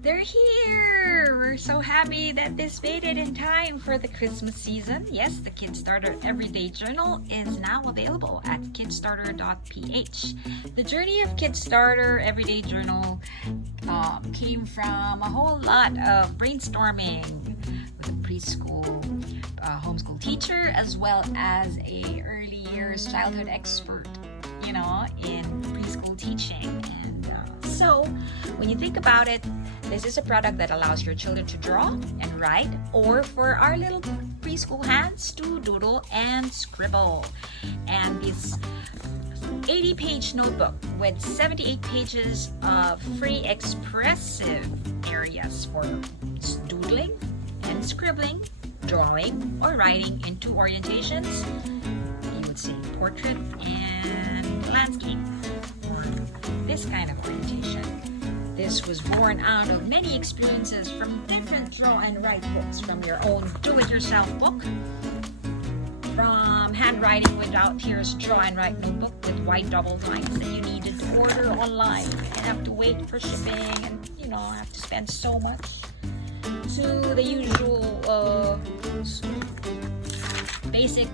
They're here! We're so happy that this made it in time for the Christmas season. Yes, the Kidstarter Everyday Journal is now available at kidstarter.ph. The journey of Kidstarter Everyday Journal came from a whole lot of brainstorming with a preschool homeschool teacher as well as a early years childhood expert, in preschool teaching. And so when you think about it, this is a product that allows your children to draw and write, or for our little preschool hands to doodle and scribble. And this 80-page notebook with 78 pages of free expressive areas for doodling and scribbling, drawing, or writing in two orientations. You would say portrait and landscape, or this kind of orientation. This was born out of many experiences from different draw and write books, from your own do-it-yourself book, from handwriting without tears draw and write notebook with white double lines that you needed to order online and have to wait for shipping and have to spend so much, to the usual basic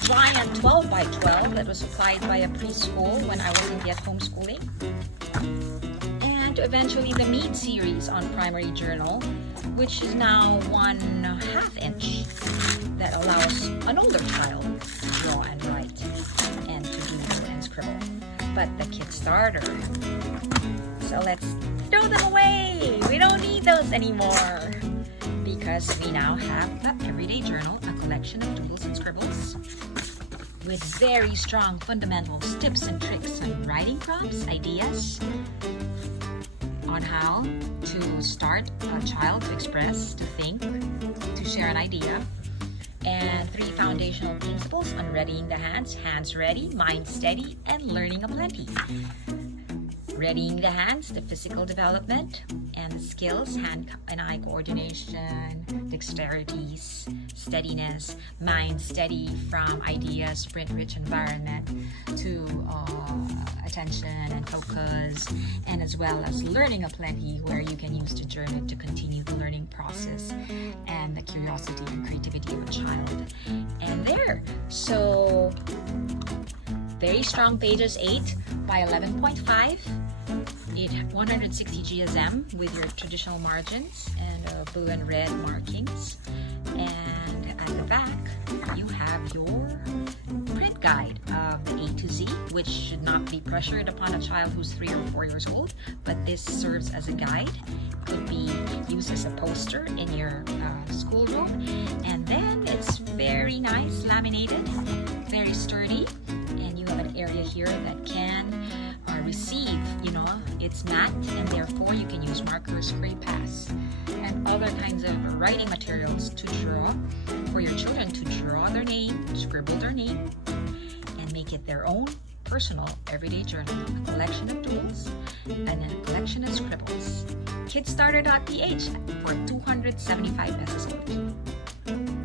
giant 12 by 12 that was supplied by a preschool when I wasn't yet homeschooling, and eventually the Meet series on Primary Journal, which is now 1/2 inch, that allows an older child to draw and write and to doodle and scribble. But the Kidstarter, so let's throw them away. We don't need those anymore because we now have the Everyday Journal, a collection of doodles and scribbles with very strong fundamentals, tips and tricks on writing prompts, ideas on how to start a child to express, to think, to share an idea, and 3 foundational principles on readying the hands: hands ready, mind steady, and learning aplenty. Readying the hands, the physical development and the skills, hand and eye coordination, dexterities, steadiness, mind steady from ideas, sprint-rich environment to attention and focus, and as well as learning aplenty, where you can use the journal to continue the learning process and the curiosity and creativity of a child. And there, so very strong pages, 8 by 11.5. It 160 GSM with your traditional margins and blue and red markings. And at the back, you have your print guide of the A to Z, which should not be pressured upon a child who's 3 or 4 years old, but this serves as a guide. Could be used as a poster in your schoolroom. And then it's very nice, laminated, very sturdy. And you have an area here that can receive, it's matte, and therefore you can use markers, spray pass, and other kinds of writing materials to draw, for your children to draw their name, scribble their name, and make it their own personal everyday journal, a collection of doodles and a collection of scribbles. Kidstarter.ph for 275 pesos only.